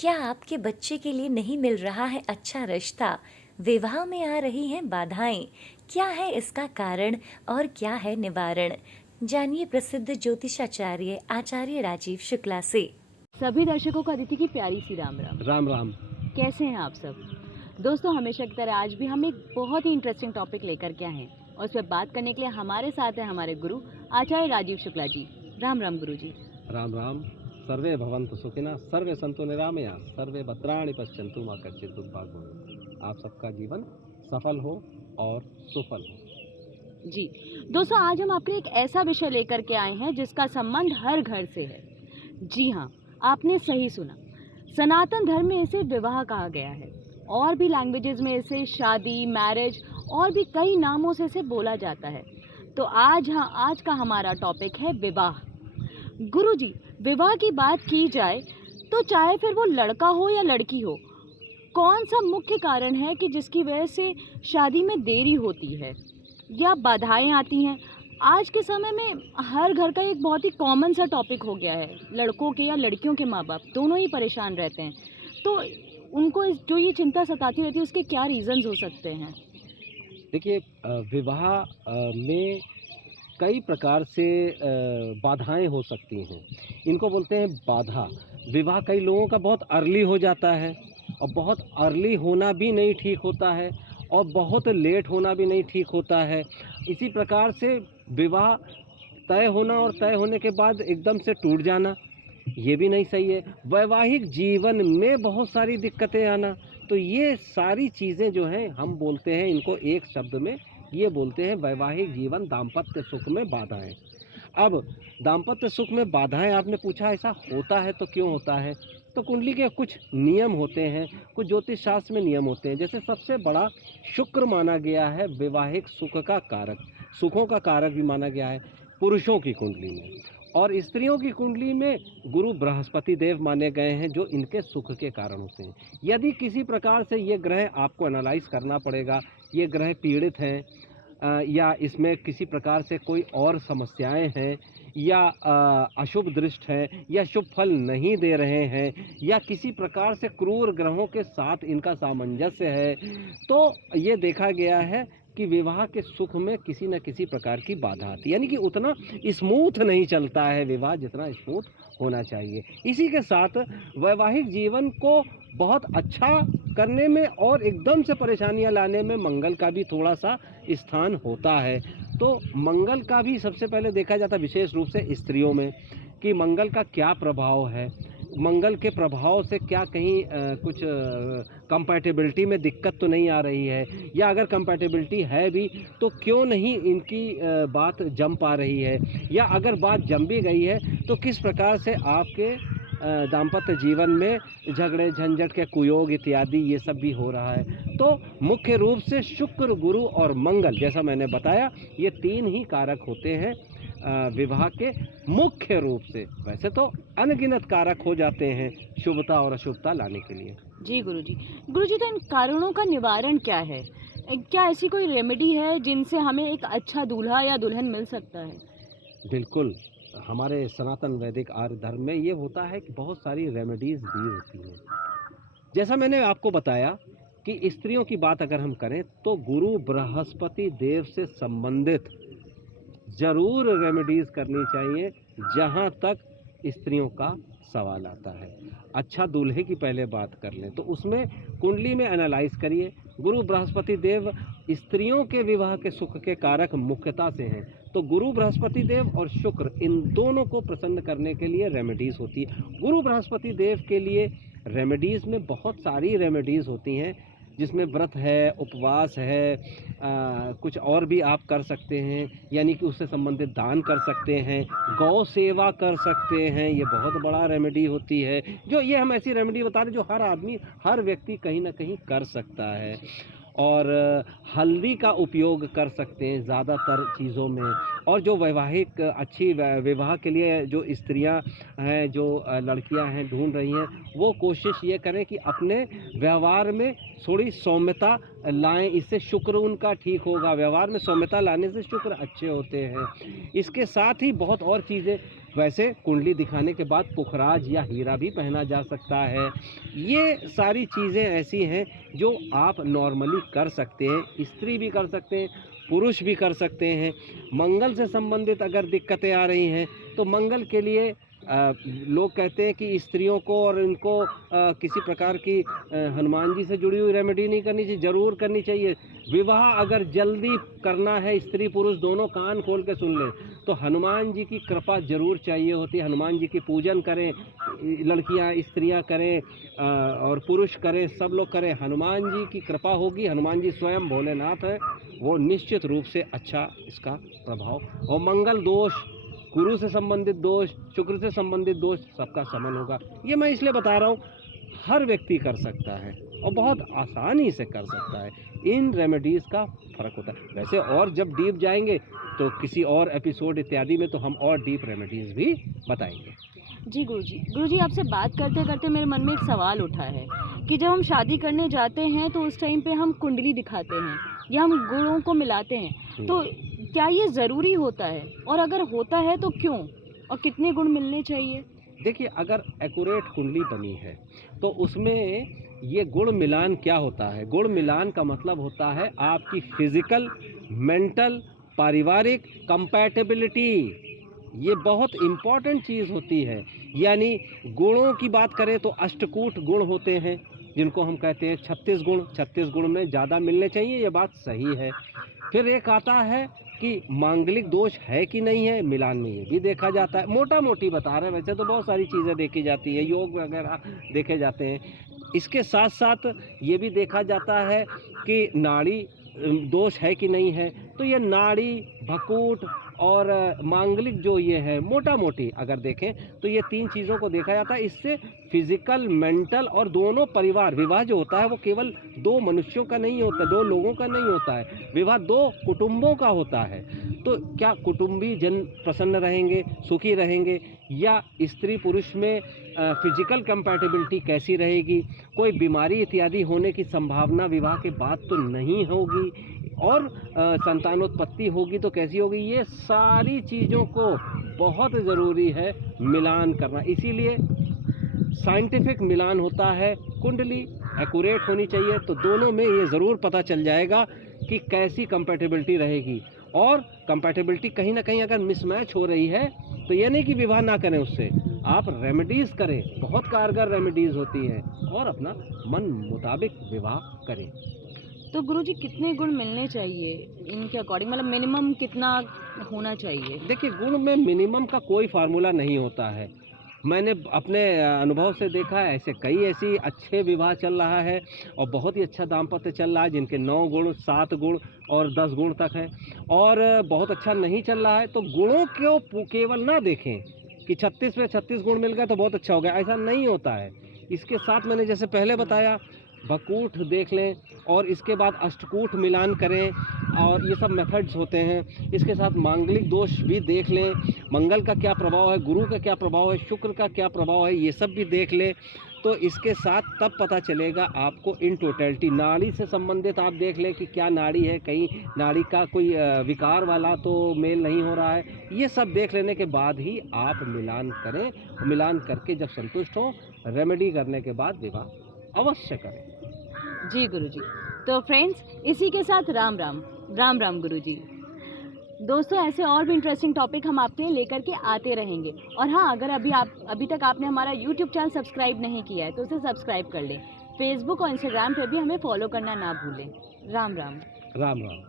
क्या आपके बच्चे के लिए नहीं मिल रहा है अच्छा रिश्ता? विवाह में आ रही हैं बाधाएं। क्या है इसका कारण और क्या है निवारण? जानिए प्रसिद्ध ज्योतिषाचार्य आचार्य राजीव शुक्ला से। सभी दर्शकों को अदिति की प्यारी सी राम राम। राम राम। कैसे हैं आप सब? दोस्तों, हमेशा की तरह आज भी हम एक बहुत ही इंटरेस्टिंग टॉपिक लेकर के आए हैं और उस पर बात करने के लिए हमारे साथ हैं हमारे गुरु आचार्य राजीव शुक्ला जी। राम राम गुरु जी। राम राम। सर्वे भवन्तु सुखिनः, सर्वे सन्तु निरामया, सर्वे भद्राणि पश्यन्तु मा कश्चित् दुर्भाग् भवेत्। आप सबका जीवन सफल हो और सुफल हो। जी दोस्तों, आज हम आपके लिए एक ऐसा विषय लेकर के आए हैं जिसका संबंध हर घर से है। जी हाँ, आपने सही सुना। सनातन धर्म में इसे विवाह कहा गया है और भी लैंग्वेजेस में इसे शादी, मैरिज और भी कई नामों से इसे बोला जाता है। तो आज का हमारा टॉपिक है विवाह। गुरुजी, विवाह की बात की जाए तो चाहे फिर वो लड़का हो या लड़की हो, कौन सा मुख्य कारण है कि जिसकी वजह से शादी में देरी होती है या बाधाएं आती हैं? आज के समय में हर घर का एक बहुत ही कॉमन सा टॉपिक हो गया है। लड़कों के या लड़कियों के माँ बाप दोनों ही परेशान रहते हैं। तो उनको जो ये चिंता सताती रहती है उसके क्या रीजंस हो सकते हैं? देखिए, विवाह में कई प्रकार से बाधाएं हो सकती हैं। इनको बोलते हैं बाधा। विवाह कई लोगों का बहुत अर्ली हो जाता है और बहुत अर्ली होना भी नहीं ठीक होता है और बहुत लेट होना भी नहीं ठीक होता है। इसी प्रकार से विवाह तय होना और तय होने के बाद एकदम से टूट जाना, ये भी नहीं सही है। वैवाहिक जीवन में बहुत सारी दिक्कतें आना, तो ये सारी चीज़ें जो हैं हम बोलते हैं इनको एक शब्द में, ये बोलते हैं वैवाहिक जीवन दाम्पत्य सुख में बाधाएं। अब दाम्पत्य सुख में बाधाएं, आपने पूछा ऐसा होता है तो क्यों होता है? तो कुंडली के कुछ नियम होते हैं, कुछ ज्योतिष शास्त्र में नियम होते हैं। जैसे सबसे बड़ा शुक्र माना गया है वैवाहिक सुख का कारक, सुखों का कारक भी माना गया है पुरुषों की कुंडली में। और स्त्रियों की कुंडली में गुरु बृहस्पति देव माने गए हैं जो इनके सुख के कारण होते हैं। यदि किसी प्रकार से ये ग्रह, आपको एनालाइज करना पड़ेगा, ये ग्रह पीड़ित हैं या इसमें किसी प्रकार से कोई और समस्याएं हैं या अशुभ दृष्ट है या शुभ फल नहीं दे रहे हैं या किसी प्रकार से क्रूर ग्रहों के साथ इनका सामंजस्य है, तो ये देखा गया है कि विवाह के सुख में किसी न किसी प्रकार की बाधा आती है। यानी कि उतना स्मूथ नहीं चलता है विवाह जितना स्मूथ होना चाहिए। इसी के साथ वैवाहिक जीवन को बहुत अच्छा करने में और एकदम से परेशानियां लाने में मंगल का भी थोड़ा सा स्थान होता है। तो मंगल का भी सबसे पहले देखा जाता है विशेष रूप से स्त्रियों में कि मंगल का क्या प्रभाव है, मंगल के प्रभाव से क्या कहीं कुछ कंपैटिबिलिटी में दिक्कत तो नहीं आ रही है, या अगर कंपैटिबिलिटी है भी तो क्यों नहीं इनकी बात जम पा रही है, या अगर बात जम भी गई है तो किस प्रकार से आपके दाम्पत्य जीवन में झगड़े झंझट के कुयोग इत्यादि ये सब भी हो रहा है। तो मुख्य रूप से शुक्र, गुरु और मंगल, जैसा मैंने बताया, ये तीन ही कारक होते हैं विवाह के मुख्य रूप से। वैसे तो अनगिनत कारक हो जाते हैं शुभता और अशुभता लाने के लिए। जी गुरुजी। गुरुजी, तो इन कारणों का निवारण क्या है? क्या ऐसी कोई रेमेडी है जिनसे हमें एक अच्छा दूल्हा या दुल्हन मिल सकता है? बिल्कुल, हमारे सनातन वैदिक आर्य धर्म में ये होता है कि बहुत सारी रेमेडीज दी होती हैं। जैसा मैंने आपको बताया कि स्त्रियों की बात अगर हम करें तो गुरु बृहस्पति देव से संबंधित जरूर रेमेडीज करनी चाहिए जहां तक स्त्रियों का सवाल आता है। अच्छा दूल्हे की पहले बात कर लें तो उसमें कुंडली में एनालाइज करिए। गुरु बृहस्पति देव स्त्रियों के विवाह के सुख के कारक मुख्यता से हैं, तो गुरु बृहस्पति देव और शुक्र इन दोनों को प्रसन्न करने के लिए रेमेडीज होती है। गुरु बृहस्पति देव के लिए रेमेडीज में बहुत सारी रेमेडीज होती हैं, जिसमें व्रत है, उपवास है, कुछ और भी आप कर सकते हैं, यानी कि उससे संबंधित दान कर सकते हैं, गौ सेवा कर सकते हैं, ये बहुत बड़ा रेमेडी होती है। जो ये हम ऐसी रेमेडी बता रहे हैं जो हर आदमी, हर व्यक्ति कहीं ना कहीं कर सकता है। और हल्दी का उपयोग कर सकते हैं ज़्यादातर चीज़ों में। और जो वैवाहिक अच्छी विवाह के लिए जो स्त्रियां हैं, जो लड़कियां हैं ढूंढ रही हैं, वो कोशिश ये करें कि अपने व्यवहार में थोड़ी सौम्यता लाएं, इससे शुक्र उनका ठीक होगा। व्यवहार में सौम्यता लाने से शुक्र अच्छे होते हैं। इसके साथ ही बहुत और चीज़ें, वैसे कुंडली दिखाने के बाद पुखराज या हीरा भी पहना जा सकता है। ये सारी चीज़ें ऐसी हैं जो आप नॉर्मली कर सकते हैं, स्त्री भी कर सकते हैं, पुरुष भी कर सकते हैं। मंगल से संबंधित अगर दिक्कतें आ रही हैं तो मंगल के लिए लोग कहते हैं कि स्त्रियों को और इनको किसी प्रकार की हनुमान जी से जुड़ी हुई रेमेडी नहीं करनी चाहिए, ज़रूर करनी चाहिए। विवाह अगर जल्दी करना है, स्त्री पुरुष दोनों कान खोल के सुन लें, तो हनुमान जी की कृपा जरूर चाहिए होती है। हनुमान जी की पूजन करें, लड़कियां स्त्रियां करें और पुरुष करें, सब लोग करें, हनुमान जी की कृपा होगी। हनुमान जी स्वयं भोलेनाथ है, वो निश्चित रूप से अच्छा इसका प्रभाव। और मंगल दोष, गुरु से संबंधित दोष, शुक्र से संबंधित दोष, सबका शमन होगा। ये मैं इसलिए बता रहा हूँ, हर व्यक्ति कर सकता है और बहुत आसानी से कर सकता है। इन रेमेडीज़ का फ़र्क होता है। वैसे और जब डीप जाएंगे तो किसी और एपिसोड इत्यादि में तो हम और डीप रेमेडीज़ भी बताएंगे। जी गुरुजी आपसे बात करते करते मेरे मन में एक सवाल उठा है कि जब हम शादी करने जाते हैं तो उस टाइम पे हम कुंडली दिखाते हैं या हम गुणों को मिलाते हैं, तो क्या ये ज़रूरी होता है, और अगर होता है तो क्यों, और कितने गुण मिलने चाहिए? देखिए, अगर एक्यूरेट कुंडली बनी है तो उसमें ये गुण मिलान क्या होता है? गुण मिलान का मतलब होता है आपकी फिजिकल, मेंटल, पारिवारिक कंपैटिबिलिटी। ये बहुत इम्पॉर्टेंट चीज़ होती है। यानी गुणों की बात करें तो अष्टकूट गुण होते हैं, जिनको हम कहते हैं 36 गुण। 36 गुण में ज़्यादा मिलने चाहिए, ये बात सही है। फिर एक आता है कि मांगलिक दोष है कि नहीं है, मिलान में ये भी देखा जाता है। मोटा मोटी बता रहे हैं, वैसे तो बहुत सारी चीज़ें देखी जाती है, योग वगैरह देखे जाते हैं। इसके साथ साथ ये भी देखा जाता है कि नाड़ी दोष है कि नहीं है। तो ये नाड़ी, भकूट और मांगलिक जो ये है, मोटा मोटी अगर देखें तो ये 3 चीज़ों को देखा जाता है। इससे फिजिकल, मेंटल और दोनों परिवार, विवाह जो होता है वो केवल 2 मनुष्यों का नहीं होता, 2 लोगों का नहीं होता है, विवाह 2 कुटुंबों का होता है। तो क्या कुटुंबी जन प्रसन्न रहेंगे, सुखी रहेंगे, या स्त्री पुरुष में फिजिकल कंपैटिबिलिटी कैसी रहेगी, कोई बीमारी इत्यादि होने की संभावना विवाह के बाद तो नहीं होगी, और संतानोत्पत्ति होगी तो कैसी होगी। ये सारी चीज़ों को बहुत ज़रूरी है मिलान करना। इसीलिए साइंटिफिक मिलान होता है। कुंडली एक्यूरेट होनी चाहिए, तो दोनों में ये ज़रूर पता चल जाएगा कि कैसी कंपैटिबिलिटी रहेगी। और कंपैटिबिलिटी कहीं ना कहीं अगर मिसमैच हो रही है तो ये नहीं कि विवाह ना करें, उससे आप रेमेडीज़ करें, बहुत कारगर रेमेडीज़ होती हैं, और अपना मन मुताबिक विवाह करें। तो गुरुजी कितने गुण मिलने चाहिए इनके अकॉर्डिंग, मतलब मिनिमम कितना होना चाहिए? देखिए, गुण में मिनिमम का कोई फार्मूला नहीं होता है। मैंने अपने अनुभव से देखा है, ऐसे कई ऐसी अच्छे विवाह चल रहा है और बहुत ही अच्छा दाम्पत्य चल रहा है, जिनके 9 गुण, 7 गुण और 10 गुण तक है। और बहुत अच्छा नहीं चल रहा है, तो गुणों को केवल ना देखें कि 36 में 36 गुण मिल गए तो बहुत अच्छा हो गया, ऐसा नहीं होता है। इसके साथ मैंने जैसे पहले बताया, भकूट देख लें और इसके बाद अष्टकूट मिलान करें, और ये सब मेथड्स होते हैं। इसके साथ मांगलिक दोष भी देख लें, मंगल का क्या प्रभाव है, गुरु का क्या प्रभाव है, शुक्र का क्या प्रभाव है, ये सब भी देख लें। तो इसके साथ तब पता चलेगा आपको इन टोटलिटी। नाड़ी से संबंधित आप देख लें कि क्या नाड़ी है, कहीं नाड़ी का कोई विकार वाला तो मेल नहीं हो रहा है। ये सब देख लेने के बाद ही आप मिलान करें। मिलान करके जब संतुष्ट हो, रेमेडी करने के बाद विवाह अवश्य करें। जी गुरुजी। तो फ्रेंड्स, इसी के साथ राम राम, राम राम गुरुजी। दोस्तों, ऐसे और भी इंटरेस्टिंग टॉपिक हम आपके लिए लेकर के आते रहेंगे। और हाँ, अगर अभी तक आपने हमारा YouTube चैनल सब्सक्राइब नहीं किया है तो उसे सब्सक्राइब कर लें। फेसबुक और इंस्टाग्राम पे भी हमें फॉलो करना ना भूलें। राम राम। राम राम।